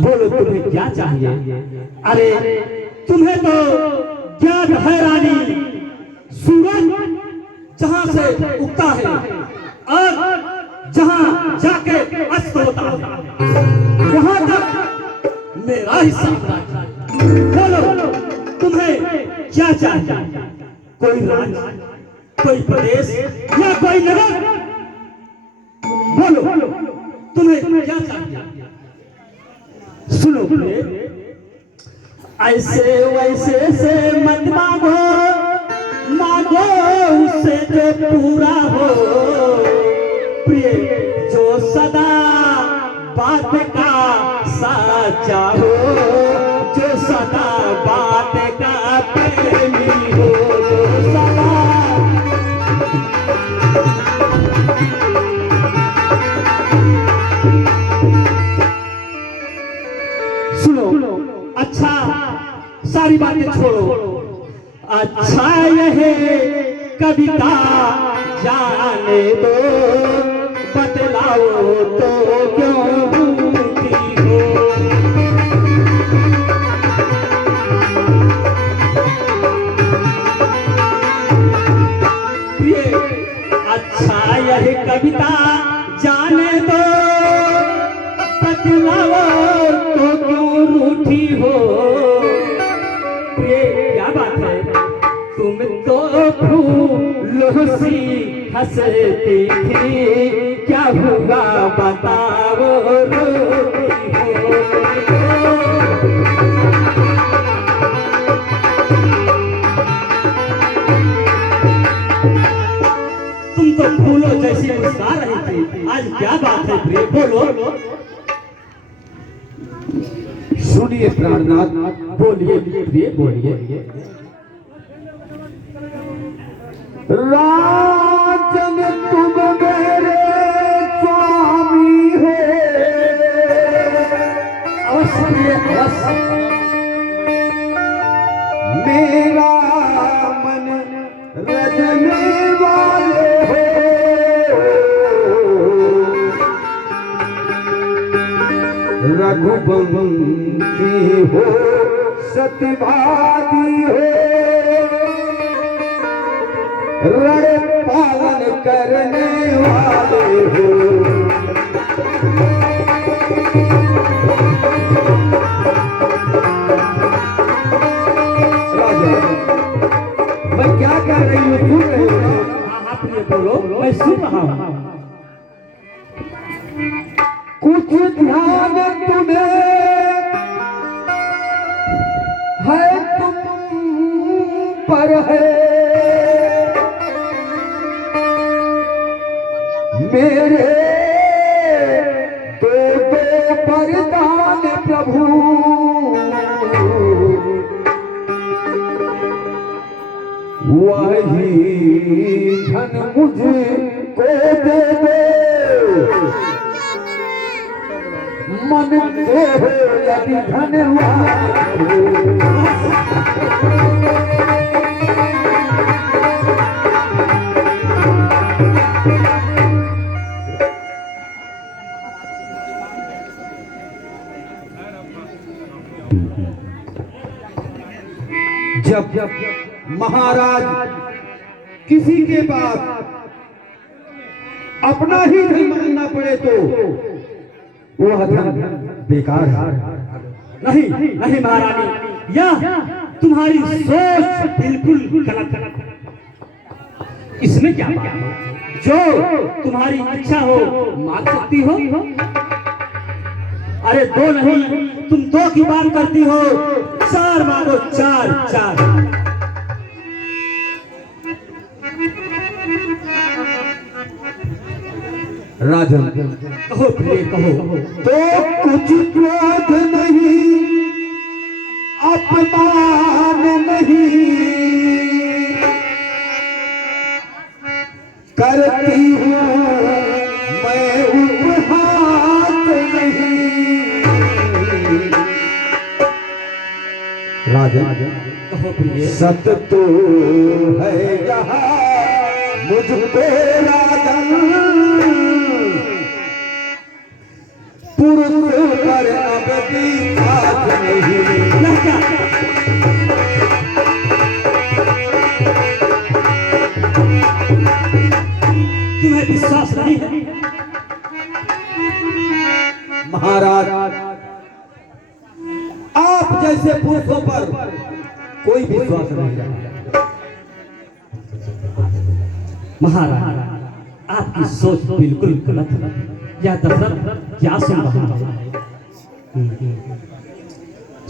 बोलो तुम्हें क्या चाहिए? अरे तुम्हें तो ज्ञात है रानी, सूरज जहां से उगता है और जहां जाके अस्त होता है, वहां तक मेरा हिस्सा। बोलो तुम्हें क्या चाहिए? कोई राज्य, कोई प्रदेश या कोई नगर? बोलो तुम्हें क्या चाहिए? सुनो, ऐसे वैसे से मत मांगो, मांगो उससे जो पूरा हो। प्रिय जो सदा बात का साचा हो, जो सदा बात का प्रेमी हो, जो सदा। सुनो, अच्छा सारी बातें छोड़ो, अच्छा यह कविता जाने दो, बतलाओ तो क्यों रूठी हो। अच्छा यह कविता जाने दो, बतलाओ तो क्यों रूठी हो। ये क्या बात है, तुम तो फूलों सी हंसती थी, क्या हुआ बताओ रोती हो। तुम तो फूलों जैसी मुस्कुरा रही थी, आज क्या बात है प्रिय? बोलो। सुनिए प्राणनाथ, बोलिए प्रिय, बोलिए। राजन तुम मेरे स्वामी हो, अवश्य अवश्य। मेरा मन रजने वाले हो। रघुवंशी हो, सत्यवादी हो, रण पावन करने वाले हो। राजा, मैं क्या कह रही हूँ सुन रहे हो ना? आप ये बोलो, मैं सुन रहा हूँ। कुछ ध्यान तुम्हें है, तुम पर है, मेरे दो दो वरदान प्रभु, वही धन मुझको दे दो। मन दे हो यदि धनवान हो। जब महाराज किसी के पास अपना ही धन मांगना पड़े तो वह धन बेकार है। नहीं नहीं महारानी, यह तुम्हारी सोच बिल्कुल गलत है। इसमें क्या बात है? जो तुम्हारी इच्छा हो मांग सकती हो। अरे दो नहीं, तुम दो की बात करती हो, चार मांगो, चार चार। राजन, कहो प्रिय कहो। तो कुछ क्रोध नहीं, अपमान नहीं, करती हूँ मैं उपहास नहीं। राजन, कहो प्रिय। सत तो है यहाँ मुझको राजन, पुरुष पर प्रगति साथ नहीं। यह क्या? तुम्हें विश्वास नहीं है? महाराज, आप जैसे पुरुषों पर कोई विश्वास नहीं रहा। महाराज, आपकी सोच बिल्कुल गलत है। यह दशरथ क्या सुन रहा है?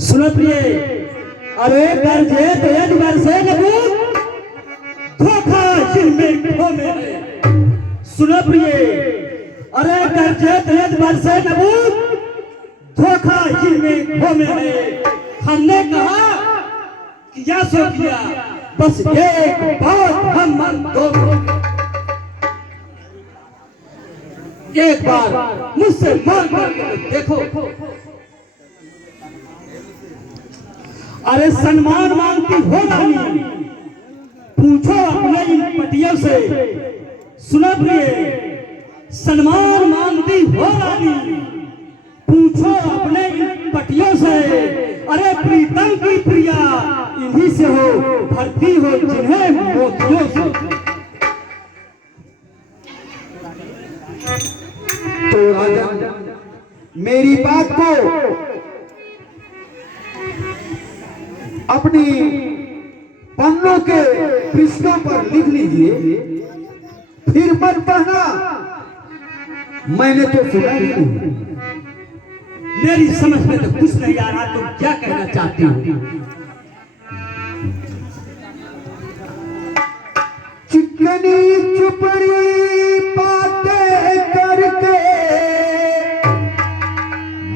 सुनो प्रिय, अरे कर्जे तेज बरसे नबूत, धोखा जिनमें खो में है। सुनो प्रिय, अरे कर्जे तेज बरसे नबूत, धोखा जिनमें खो में है। हमने कहा कि या सो किया, बस एक बात हम मन दो, एक बार मुझसे मांग करके देखो। अरे सन्मान मांगती हो रानी, पूछो अपने इन पतियों से। सुनो प्रिय, सन्मान मांगती हो रानी, पूछो अपने इन पतियों से। अरे प्रीतम की प्रिया इन्हीं से हो, भरती हो जिन्हें मोतियों से। तो राजन, मेरी बात को अपनी पन्नों के पृष्ठों पर लिख लीजिए, फिर मत कहना मैंने तो सुना ही नहीं। मेरी समझ में तो कुछ नहीं आ रहा, तुम क्या कहना चाहती हो? चिकनी चुपड़ी बातें करके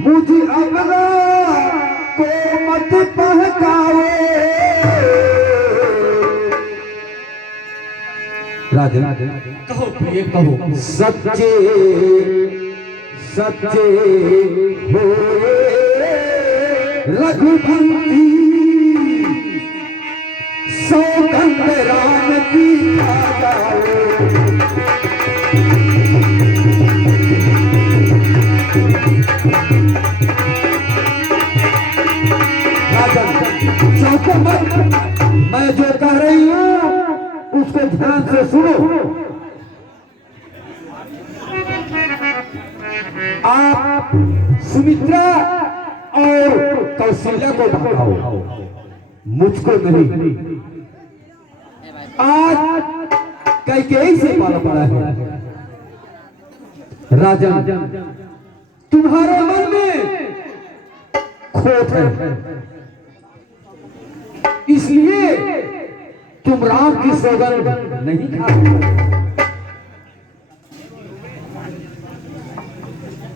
मुझे अगला को मत बहकाओ। राजन, कहो प्रिय, कहो। सच्चे सच्चे हो रघुपति, सौगंध राम की खाओ। चौको मत, मैं जो कह रही हूं उसको ध्यान से सुनो। आप सुमित्रा और कौशल्या को भगाओ, मुझको नहीं। आज कैकेयी से पाला पड़ा है। राजन, तुम्हारे मन में खोट है, इसलिए तुम राम की सौगंध नहीं खाते।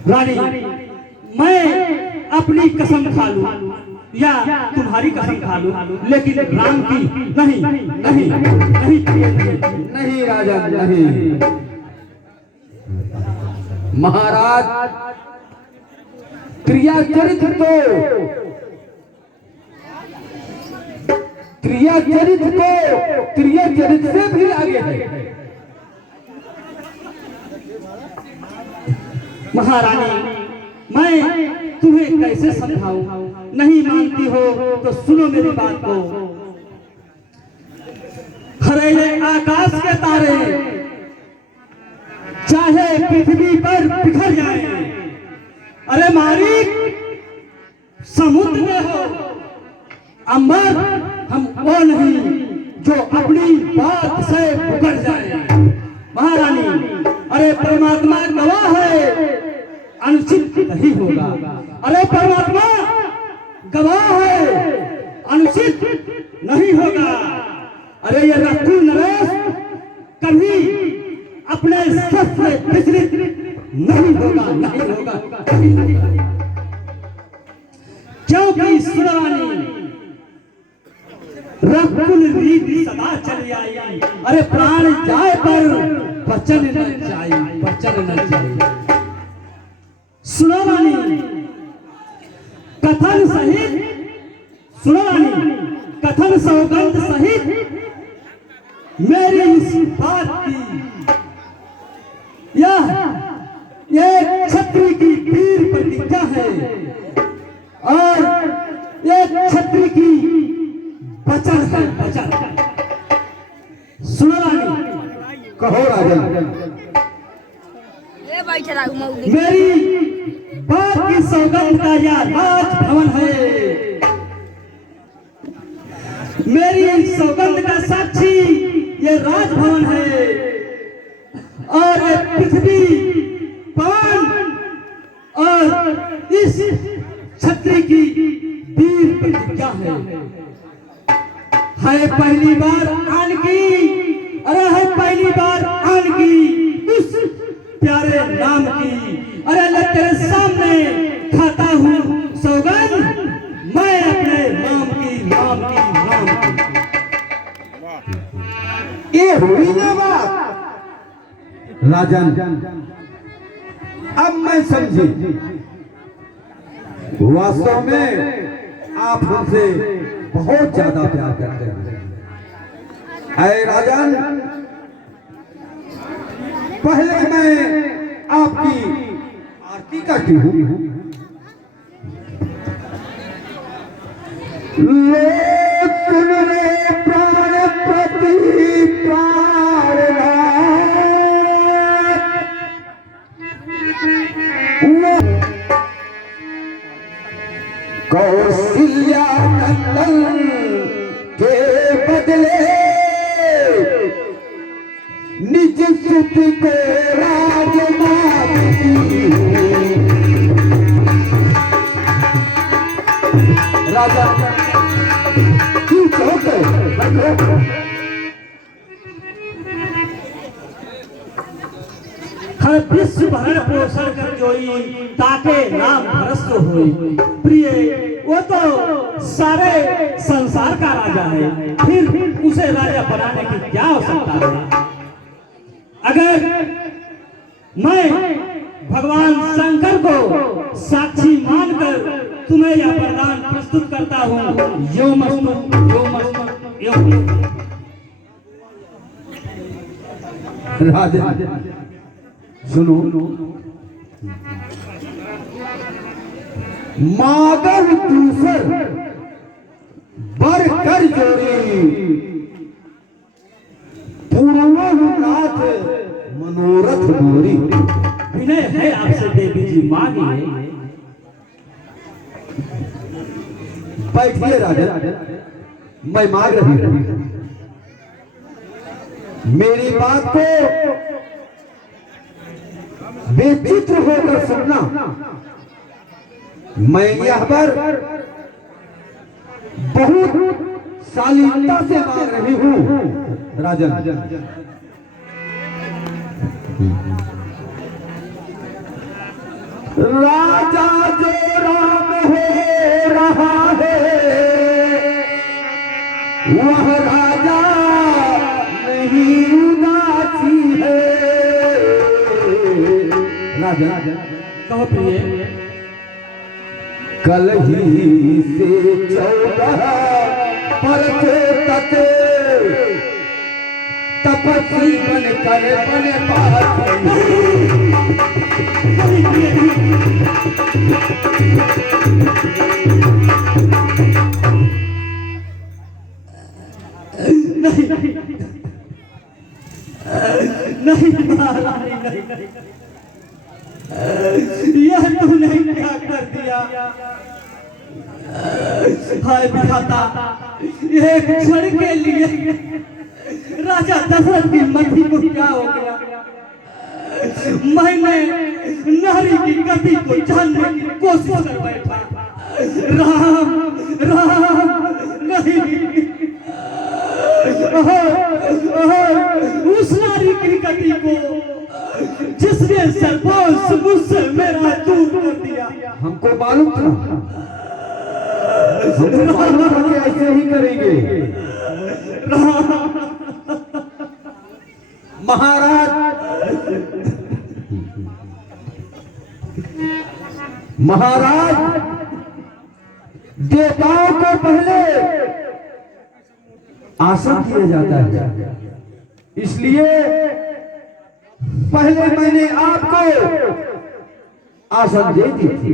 रानी, मैं अपनी कसम खा लूं या तुम्हारी कसम खा लूं, लेकिन राम की नहीं नहीं नहीं नहीं नहीं राजा, नहीं। महाराज, क्रिया चरित्र से भी आगे है। महारानी, मैं तुम्हें कैसे समझाऊं? नहीं मानती हो तो सुनो मेरी बात को। हरे आकाश के तारे चाहे पृथ्वी पर बिखर जाए, अरे मालिक समुद्र में हो, अंबर हम वो नहीं जो अपनी बात से उतर जाए। महारानी, अरे परमात्मा गवाह है, अनुचित नहीं होगा। अरे परमात्मा गवाह है, अनुचित नहीं होगा। अरे ये रघु नरेश कभी अपने सच से विचलित नहीं होगा, नहीं होगा। क्योंकि सुरानी रघुकुल रीति सदा चली आई, अरे प्राण जाए पर वचन न जाए, वचन न जाए। सुरानी कथन सहित, सुरानी कथन सौगंध सहित मेरी इस बात की, यह क्षत्रिय की वीर प्रतिज्ञा है वचन है वचन। सुनो रानी, कहो राजन। मेरी बात की सौगंध का यह राजभवन है, मेरी सौगंध का साक्षी ये राजभवन है, और ये पृथ्वी पवन और इस छत्री की वीर प्रतिज्ञा है पहली बार आन की, अरे है पहली बार आन की उस प्यारे नाम की। अरे मैं तेरे सामने खाता हूँ सौगंध, मैं अपने नाम की नाम की नाम की। ये हुई ना बात राजन, अब मैं समझी। वास्तव में आप हमसे बहुत ज्यादा प्यार करते हैं। ऐ राजन, पहले मैं आपकी आरती करती हूँ। ले सुन रे प्राण प्रति प्राणनाथ, कौशल्या नंदन के बदले निज सुत को राजमाता की। राजा क्यों कहते हर विश्व भर पोषण कर जोई, ताके नाम भ्रष्ट होई। प्रिय वो तो सारे संसार का राजा है, फिर उसे राजा बनाने की क्या आवश्यकता है। अगर मैं भगवान शंकर को साक्षी मानकर तुम्हें यह वरदान प्रस्तुत करता हूँ, यो मस्तु यो मस्तु यो। राजा सुनो, मागर दूसर बर कर जोड़ी, पूर्वनाथ मनोरथ गोरी। विनय है आपसे देवी जी, मांगिए। बैठिए राजा, मैं मांग रही हूँ। मेरी बात को बेचित्र होकर सुनना। मैं यह पर बहुत शालीनता से मांग रही हूँ राजन। राजा जो राम हो रहा है, वह राजा नहीं उदासी है। राजा कहो प्रिय। कल ही से 14 परखे तक तपस्वी बन कर बने नहीं महारानी, नहीं, यह तूने क्या कर दिया। हाय विधाता, एक क्षण के लिए राजा दशरथ की मति को क्या हो गया। मैंने नारी की गति को जानने की कोशिश कर बैठा। राम राम नहीं, उस नारी की गति को जिसने सर्वोच्च मुझसे मेरा दूर कर दिया। हमको मालूम था, हमको मालूम था कि ऐसे ही करेंगे। महाराज, महाराज देवताओं को पहले आसन किया जाता है, इसलिए पहले मैंने आपको आसन दे दी थी।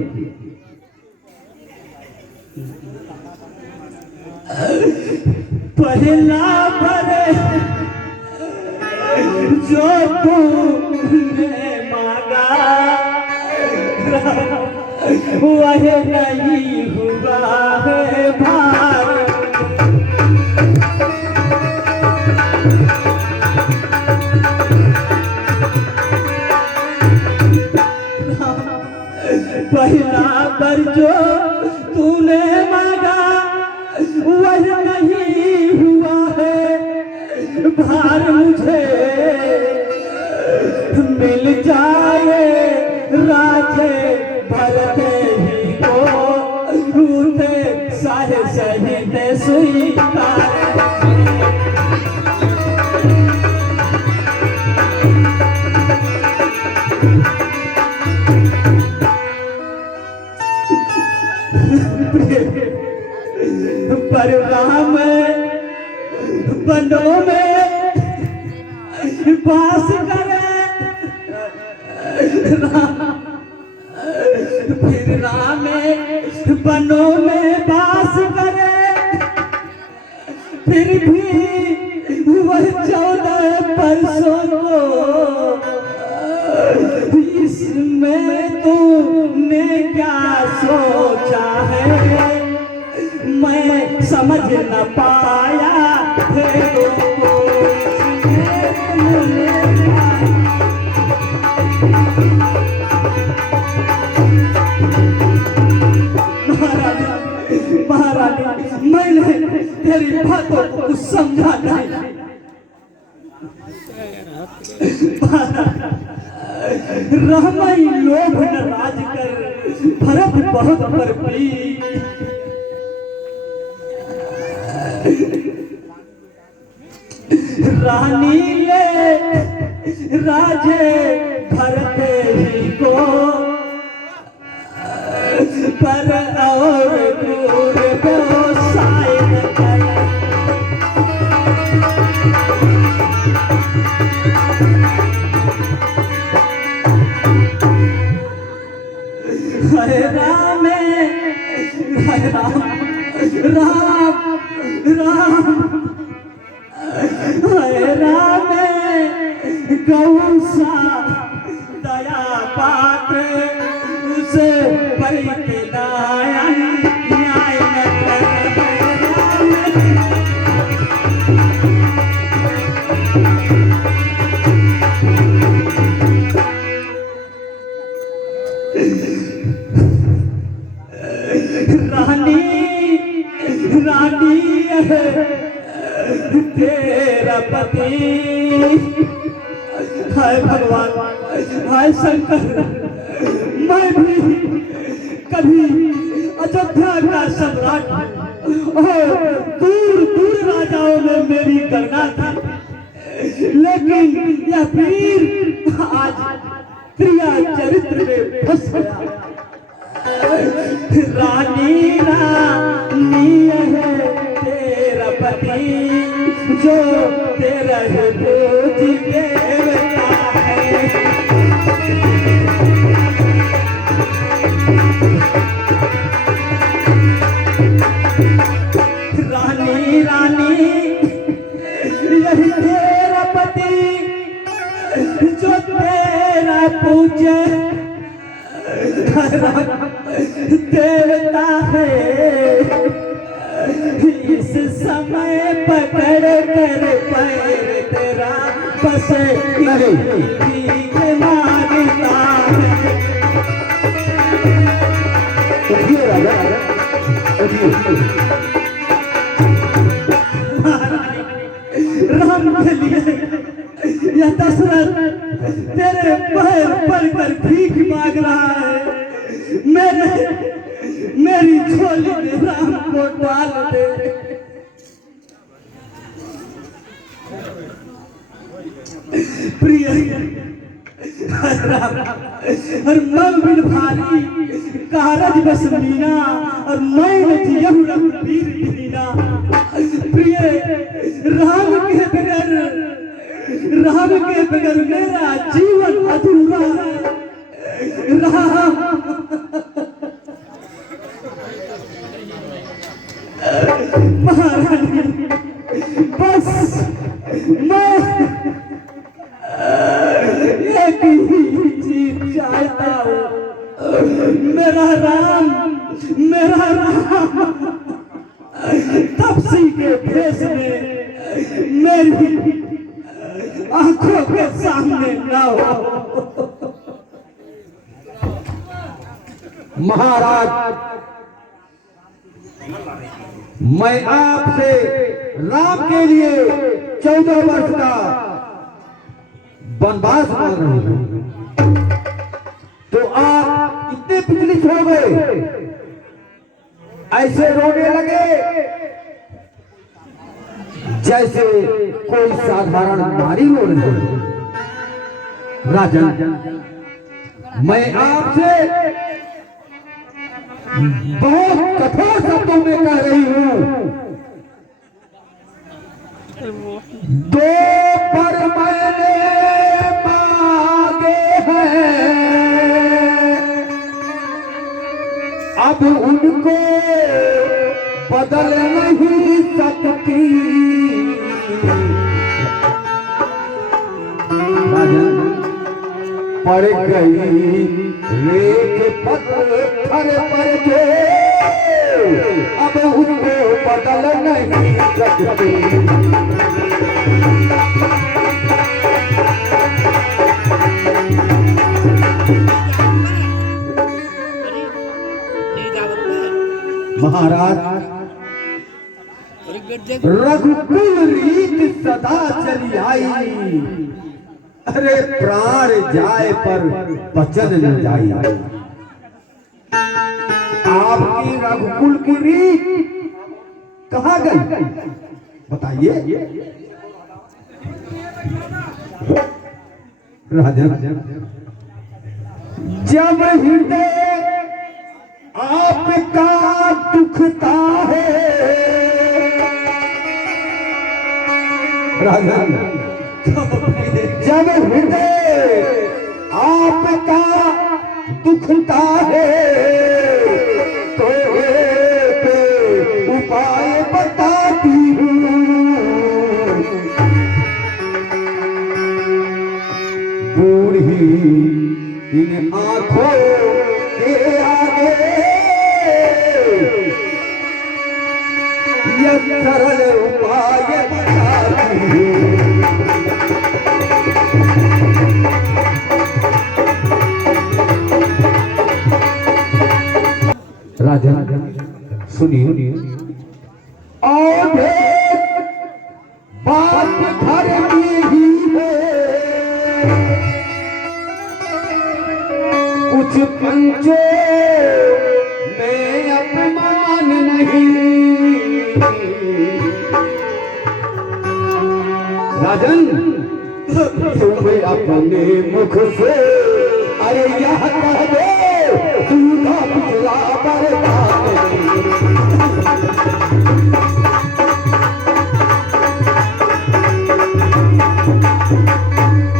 पहला भरे जो तूने मांगा वह नहीं हुआ है भार। पहला पर जो तूने मांगा वह नहीं हुआ है भार। मुझे मिल जाए राजे भरते ही को रूते साहे सहित स्वीकार। परवाह में बनों में बास करे फिर राम में बनों में बास करे फिर भी वह 14 परसों को इसमें तूने क्या सोचा है मैं समझ न पाया महारानी मैंने तेरी बातों को समझा नहीं। रहमई लोभ न राज कर भरत बहुत पर पी। रानी ले राजे भरते ही को पर और दूर व्यवसाय न करे। हरे राम राम राम हरे राम गौसा दया पात्र उसे परिनायन न्याय न रानी रानी तेरा पति हाय भगवान हाय शंकर मैं भी कभी अयोध्या का सम्राट और दूर दूर राजाओं में मेरी गणना थी लेकिन यह वीर आज क्रिया चरित्र में फंस गया। रानी रानी है तेरा पति जो तेरा है पूज देवता है। रानी रानी यही तेरा पति जो तेरा पूज देवता है। इस समय पकड़ कर पैर तेरा बस मांगता राम के लिए यह दशरथ तेरे पैर पड़कर भीख मांग रहा है। मेरी झोली में राम को डाल दे। प्रिय और मन बिन भारी कारज बस मीना और मैं जियहु रघुवीर दीना। प्रिय राम के बगैर मेरा जीवन अधूरा है। राम महारानी बस मैं एक ही चीज चाहता हूँ, मेरा राम तपसी के भेष में मेरी आंखों के सामने ना हो। महाराज, मैं आपसे राम के लिए 14 वर्ष का वनवास मांग रही हूं, तो आप इतने विचलित हो गए, ऐसे रोने लगे जैसे कोई साधारण नारी रो रही है। राजन, मैं आपसे बहुत कठोर शब्दों में कह रही हूं, 2 पर मैंने मांगे हैं, अब उनको बदल नहीं सकती। पड़ गई रेत पत्थर पर जो अब उनको बदल नहीं सकती। महाराज, रघुकुल रीत सदा चली आई, अरे प्राण जाए पर बचन न जाए। आपकी रघुकुल की रीत कहाँ गई बताइए। राजा, जब हृदय आपका दुखता है, राजा, जब हृदय आपका दुखता है, तो एक उपाय बताती हूँ। बूढ़ी इन आंखों के आगे यह सरल उपाय बताती हूँ। राजा, सुनिए, और बात घर में ही है, कुछ पंचों में अपमान नहीं। राजन, तुम्हें अपने मुख से अरे यह कह दो, दूधा पिछला बरसात।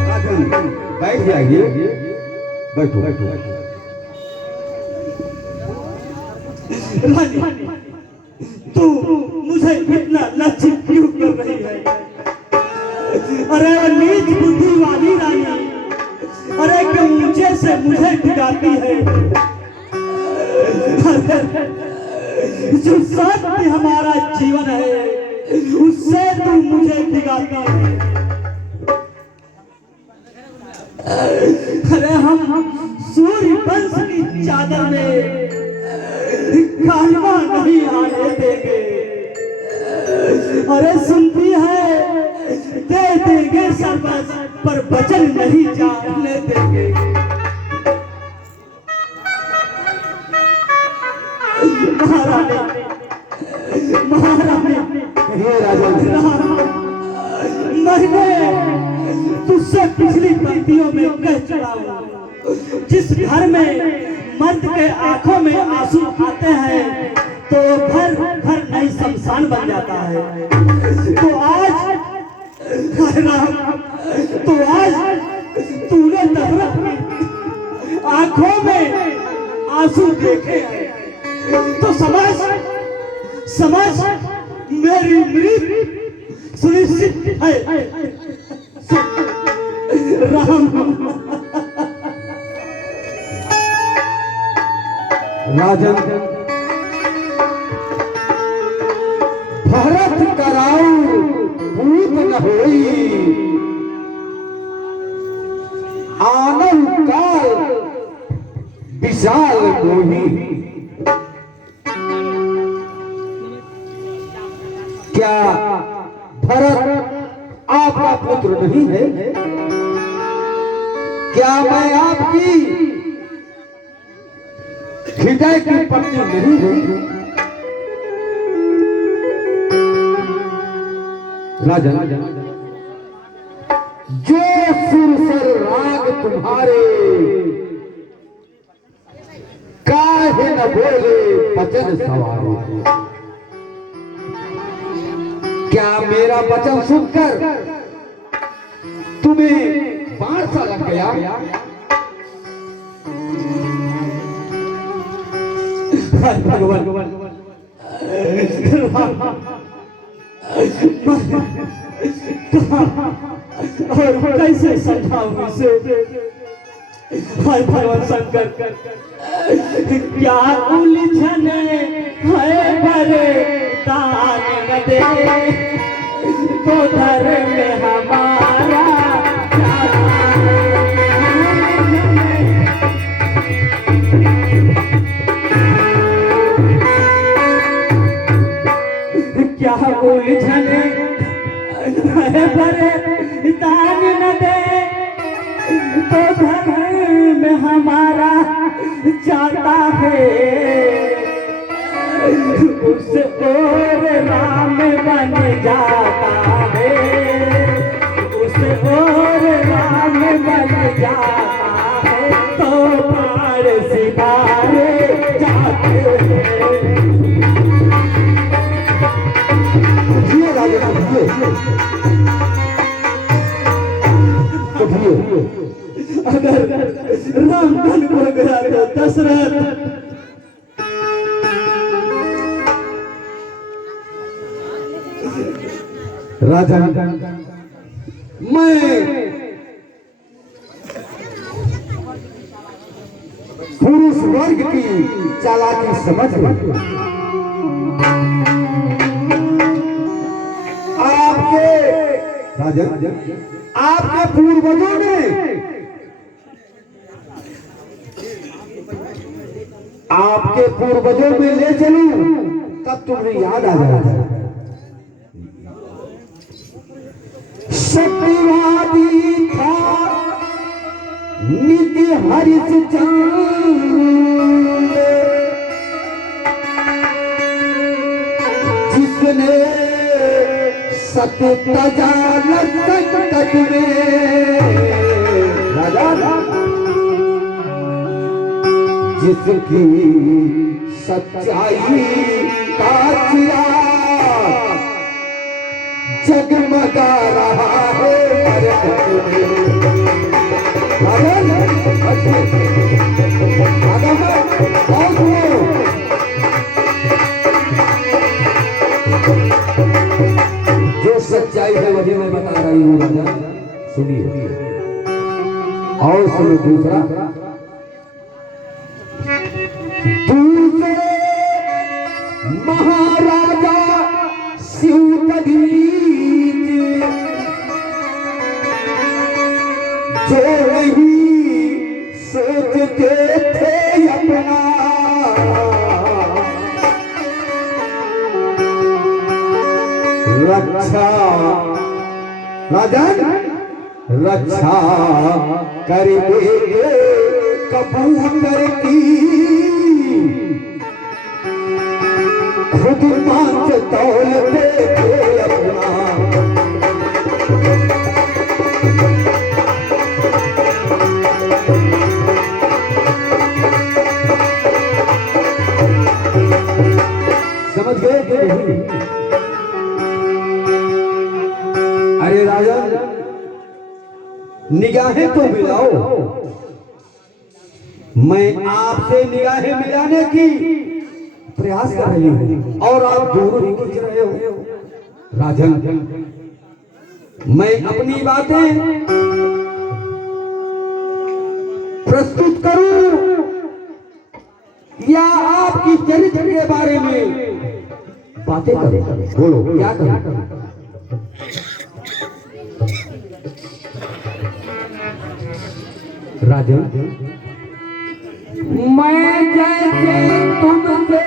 राजन, बैठ जाइए, बैठो। रानी, तू मुझे इतना लज्जित क्यों कर रही है? अरे नीच बुद्धि वाली रानी, अरे क्यों ऊंचे से मुझे डिगाती है? जो सत्य हमारा जीवन है, उससे तू मुझे डिगाती है। अरे हम सूर्य वंश की चादर में कालवा नहीं आने देंगे। अरे सुनती है, दे देंगे सर्वस्व पर वचन नहीं जाने देंगे। महारानी, मैंने तुझसे पिछली पंक्तियों में कह चुका हूँ, जिस घर में मर्द के आंखों में आंसू आते हैं तो घर नहीं शमशान बन जाता है। तो आज तूने दशरथ की आंखों में आंसू देखे हैं, तो समझ मेरी मृत्यु सुनिश्चित है। राम राजन भरत कराऊ भूत न होई, आनंद काल विशाल मोही। क्या भरत आपका पुत्र नहीं है? क्या मैं आपकी हृदय की पत्नी नहीं हूं? राजन जो सुरसर राग तुम्हारे, काहे न बोले वचन सवारे। क्या मेरा वचन सुनकर तुम्हें बाढ़ सा लग गया? भगवान और कैसे समझाऊं इसे? हाय भगवान शंकर, क्या उलझन है भरे दान न दे, तो धर्म में हमारा क्या उलझन है भरे दान न दे, तो धर्म में हमारा जाता है। उस ओर राम बन जाता है, उस ओर राम बन जाता है, तो पार सिधारे जाते हैं। अगर राम धन को गया तो दशरथ राजा, मैं पुरुष वर्ग की चालाकी समझ आपके राजा, आपके पूर्वजों ने आपके पूर्वजों में ले चलूं तब तुम्हें याद आ जाएगा। सत्यवादी था नित्य हरिश्चंद्र, जिसने सत्य तजा संकट में राजा, जिसकी सच्चाई का चिराग जगमगा रहा है जो सच्चाई है वही मैं बता रही हूँ राजा, सुनिए और सुनो। दूसरा, दूसरे महाराजा शिवदीज जो नहीं सोचते थे अपना, रक्षा राजन रक्षा करेंगे कबूतर की, खुद मांग तौलते थे अपना। समझ गए कि नहीं? अरे राजा, निगाहें तो मिलाओ। मैं आपसे निगाहें मिलाने की प्रयास कर रही हूँ और आप दूर ही खींच रहे हो। राजन, मैं अपनी बातें प्रस्तुत करूं या आपकी चरित्र के बारे में बातें करूं? बोलो, क्या करूं? राजन, मैं जैसे तुमसे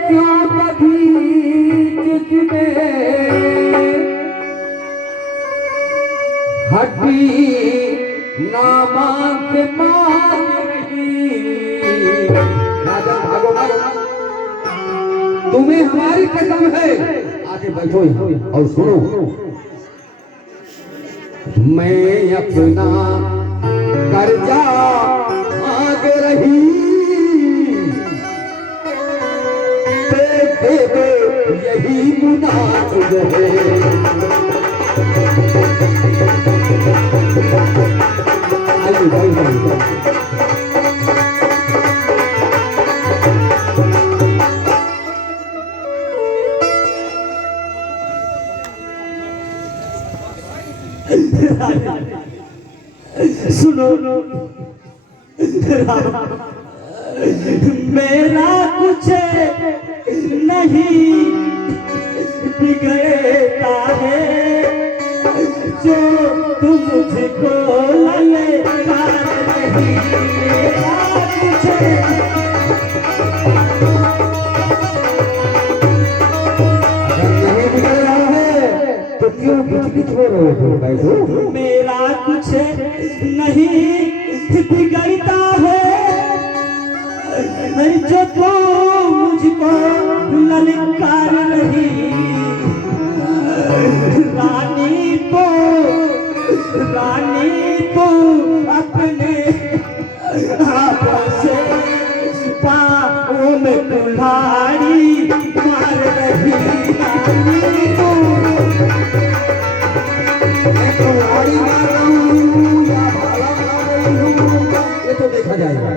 क्यों कभी जिसमें हड्डी नामांक मांग रही। राजा, भागो भागो, तुम्हें हमारी कसम है। आगे बैठो और सुनो। मैं अपना कर्जा मांग रही, दे दे यही मुनासिब है। सुनो, मेरा कुछ नहीं बिगड़ता है, जो तुम मुझको ललकार नहीं। मेरा कुछ नहीं बिगड़ रहा है तो क्यों बीच में रहे हो? मेरा कुछ नहीं बिगड़ता है, जो तो मुझको ललकार नहीं। रानी को अपने हाथों से पाँव में कुल्हाड़ी मार रही। रानी को कुल्हाड़ी मार रही हूँ या भाला मार रही हूँ, ये तो देखा जाएगा।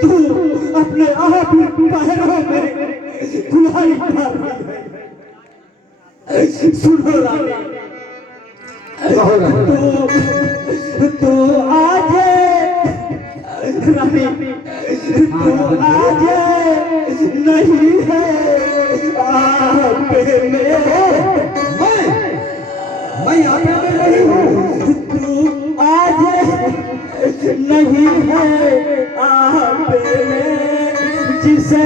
तू अपने आप पैरों में कुल्हाड़ी मार रही है। सुनो रानी, तू आज रानी, तू आज नहीं है आप में। मैं यहाँ पे नहीं हूँ। तू आज नहीं है आप में, जिसे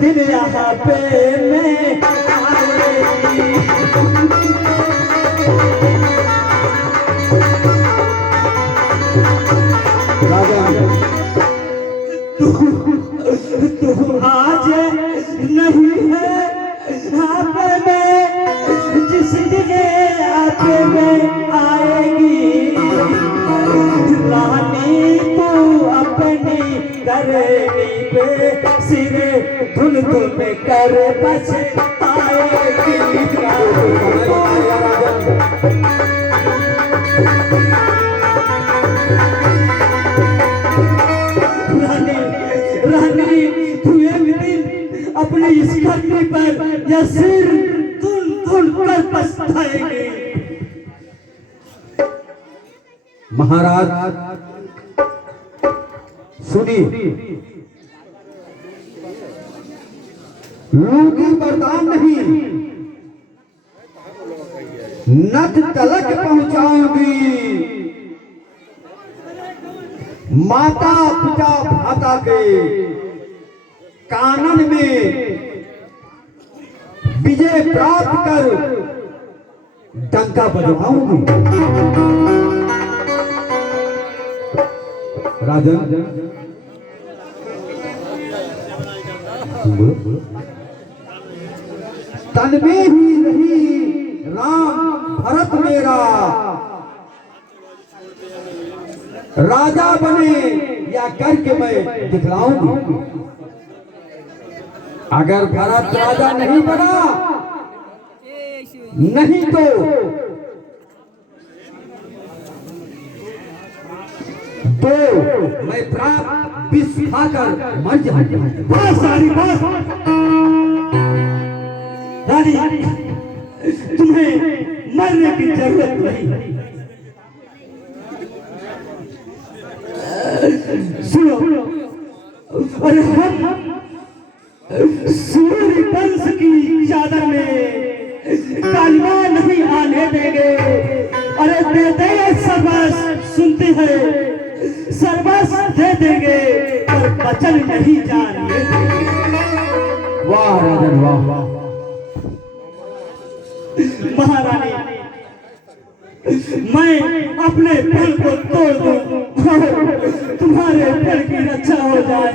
दिन यहाँ पे मैं आएगी। तू आज नहीं है आप में, जिस दिन आप में आएगी। रानी तू अपनी करनी पे सिरे धुन धुन कर पछताएगी। रानी तू एक दिन अपने इस करने पर या सिर धुन धुन कर पछताएगी। महाराज सुनिए, लूंगी बरदान नहीं, नथ तलक पहुंचाऊंगी। माता पिता भ्राता के कानन में विजय प्राप्त कर डंका बजवाऊंगी। राजन, तन में ही नहीं राम भरत मेरा, राजा बने या करके मैं दिखलाऊंगी। अगर भरत राजा नहीं बना, नहीं तो मैं प्राप्त विष खाकर मर जाए। बस रानी बस। रानी तुम्हें मरने की जरूरत नहीं। सुनो, अरे हम सूर्य वंश की चादर में कालिमा नहीं आने देंगे। अरे दे दे सर्वस्व, सुनते हैं, सर्वस्व दे देंगे पर वचन नहीं जाने देंगे। वाह राजन वाह। महारानी, मैं अपने फल को तोड़ दूं, तुम्हारे फल की रक्षा हो जाए।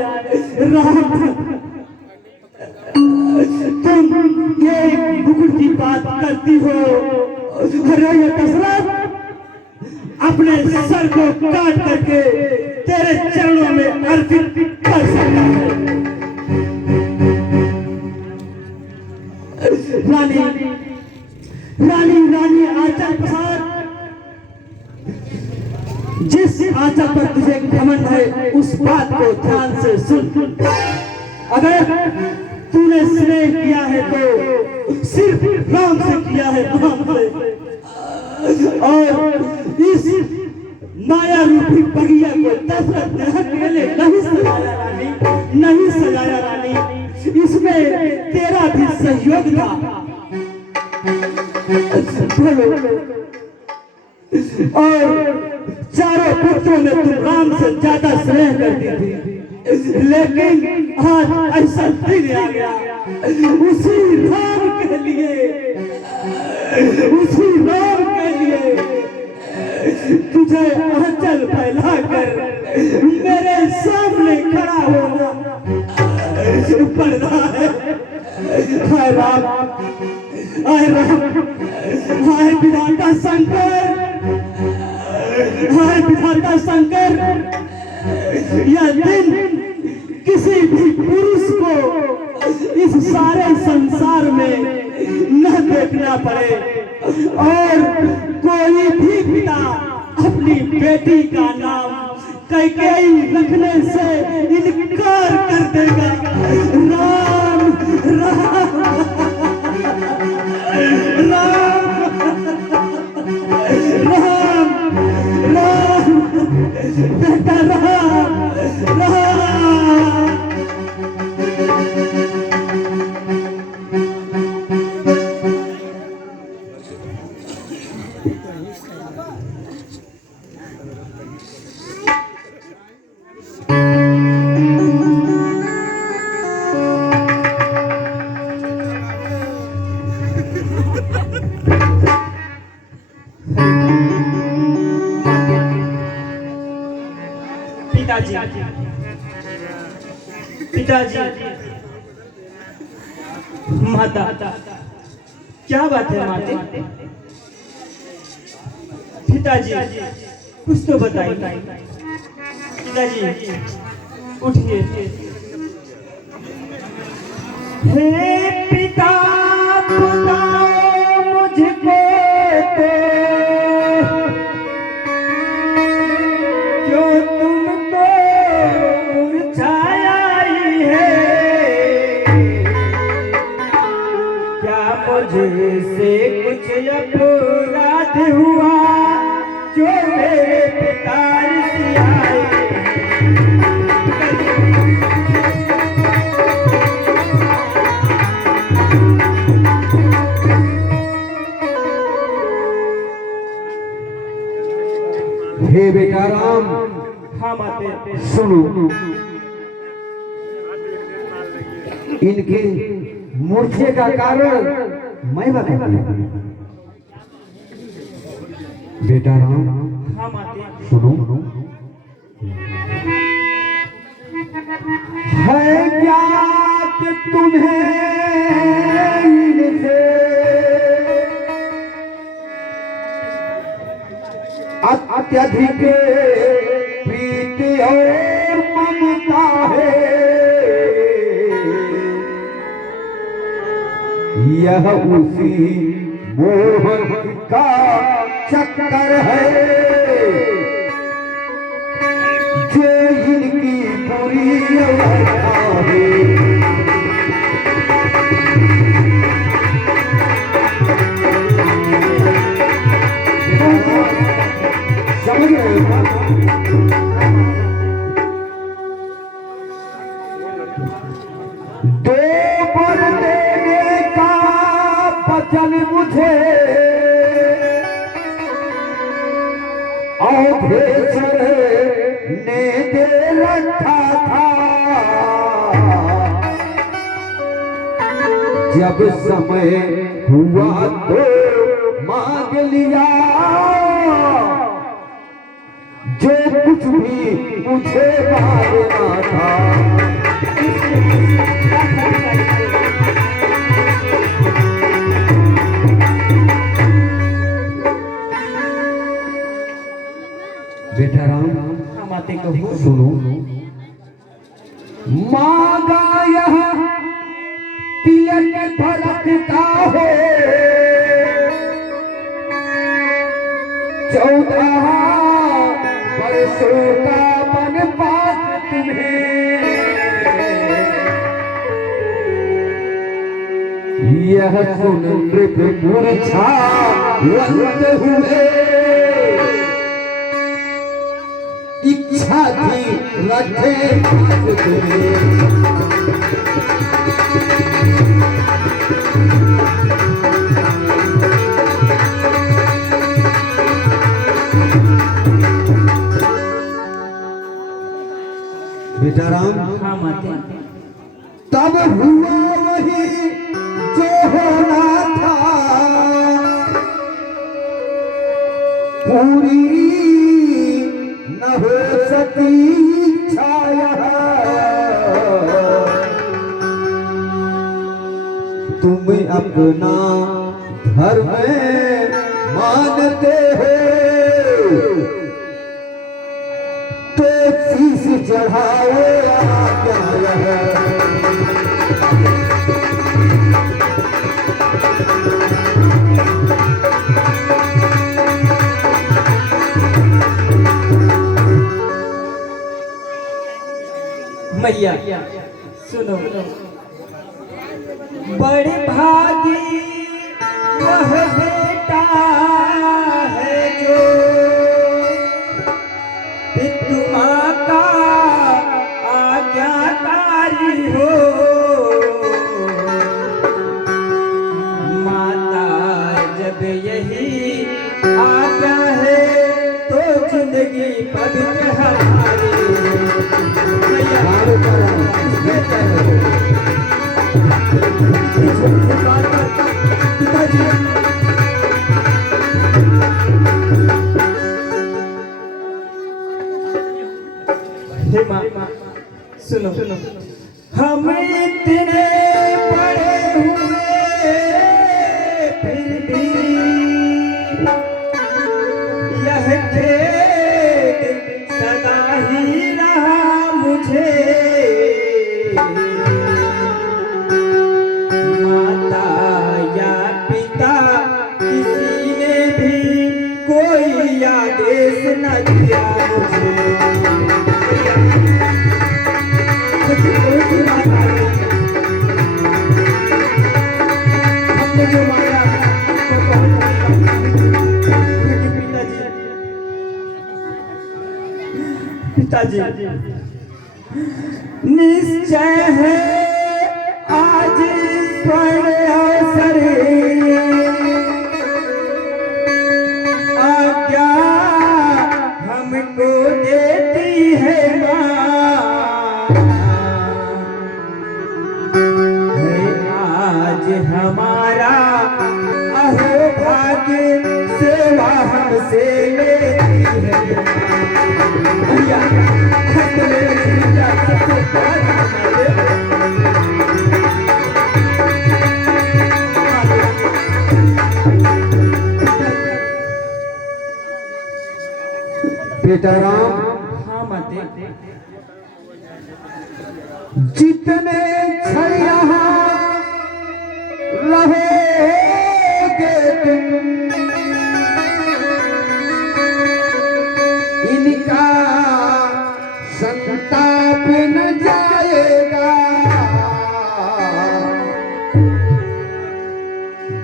राम, तुम ये मुकुट की बात करती हो, अरे ये दशरथ अपने सर को काट करके तेरे चरणों में अर्पित कर सकता है। रानी रानी रानी आंचल प्रसाद, जिस आंचल पर तुझे घमंड है उस बात को ध्यान से सुन। अगर तूने स्नेह किया है तो सिर्फ राम से किया है, राम से। और इस माया रूपी बगिया को दशरथ ने अकेले नहीं सजाया रानी, नहीं सजाया रानी, इसमें तेरा भी सहयोग था। और चारों पुत्रों में तुम राम से ज्यादा स्नेह करती थी, लेकिन आज ऐसा दिन आ गया, उसी राम के लिए, उसी राम के लिए तुझे आंचल फैलाकर मेरे सामने खड़ा होना पड़ रहा है। हाय राम, हाय राम, हाय विधाता शंकर, हाय विधाता शंकर। यह दिन किसी भी पुरुष को इस सारे संसार में न देखना पड़े और कोई भी पिता अपनी बेटी का नाम कैकेयी रखने से इनकार कर देगा। राम राम राम राम राम, बेटा राम राम। पिताजी, माता, क्या बात है माते? पिताजी कुछ तो बताइए। पिताजी उठिए। हे पिता बताओ मुझको तो, क्यों तुमको मुरझाया ही है? क्या मुझसे कुछ अपराध हुआ जो मेरे पिता से आए? हे बेटा राम, हाँ माते, सुनो, इनके मूर्छे का कारण मैं बता। बेटा राम, हाँ माते, सुनो, है ज्ञात तुम्हें इनसे अत्यधिक प्रीति और ममता है। यह उसी मोह का चक्कर है जो इनकी पूरी अवस्था है। समझ रहे हो? दो बर देने का वचन मुझे अवधेश्वर ने दे रखा था। जब समय हुआ तो मांग लिया जो कुछ भी मुझे मांगना था। बेटा राम, माते को सुनो, मांगा यह तिलक भरत का हो, 14 वर्षों का वनवास तुम्हें। यह सुन मृग मूर्छा वंत हुए, इच्छा थी रखे तुम्हें। बेटा राम, हाँ माते, तब हुआ वही जो होना था, पूरी न हो सकी इच्छा तुम अपना धर्म मानते हो तो शीश चढ़ाओ आज्ञा है। मैया सुनो, बड़े भागी वह बेटा है जो पितु माँ का आज्ञाकारी हो। माता जब यही आज्ञा है तो जिंदगी पवित्र हमारी। हे माँ, सुनो, हम इतने बड़े हुए फिर भी यह खेद सदा ही रहा मुझे। माता या पिता किसी ने भी कोई आदेश न दिया मुझे। हमने जो मांगा पिताजी, निश्चय है आज स्वर्ण अवसर आज्ञा हमको देती है आज हमारा अहो भाग्य सेवा हमसे लेती है। भैया हस्त मेरे जीजा सबसे बेटा राम, हाँ माते, जितने क्षण यहाँ रहोगे तुम, इनका संताप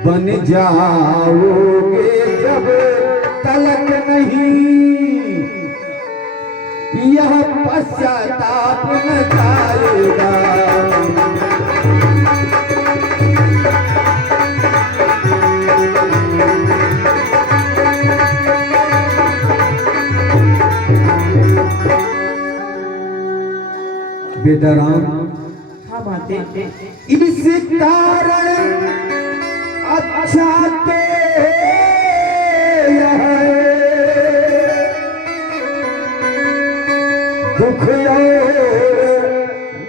बन जाओगे जब तलक नहीं, यह पश्चाताप न जाएगा। बेटा राम, हाँ बात है। इस कारण अच्छा तो यह दुख और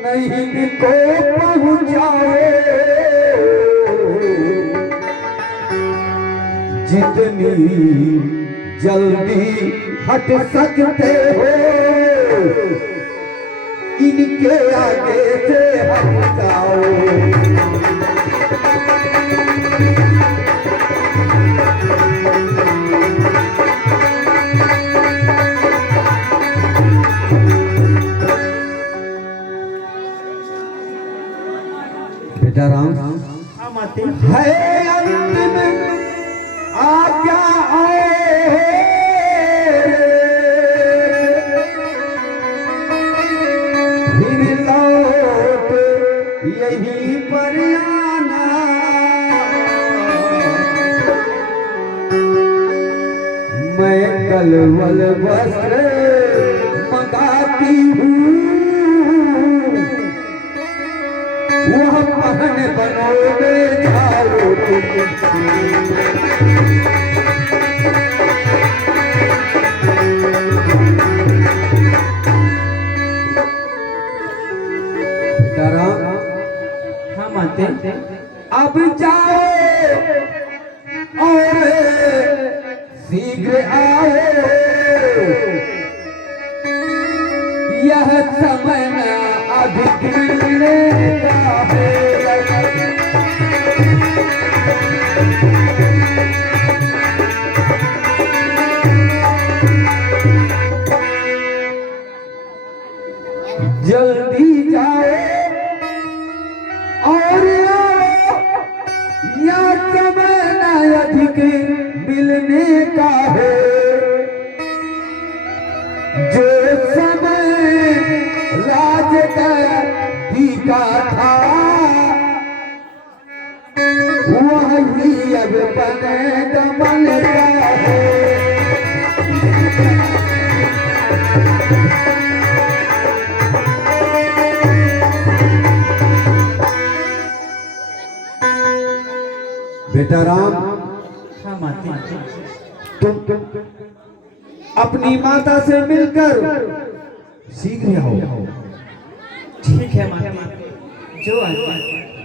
नहीं को पहुँचाओ, जितनी जल्दी हट सकते हो इनके आगे से हट जाओ। बेटा राम, हाँ माते है अंतिम आज्ञा फिर लौट यहीं पर आना। मैं कलवल वस्त्र मंगाती हूँ, वह पहन बनोगे जाओ राम। हाँ माते अब जाओ और शीघ्र आओ, यह समय न अधिक मिलेगा है। जल्दी जाओ और आओ, या समय न अधिक मिलने का है। जो समय राज का था वही अब बने दमन का है। बेटा राम, हाँ माते तुम अपनी माता से मिलकर शीघ्र आओ। ठीक है माते, जो आज्ञा।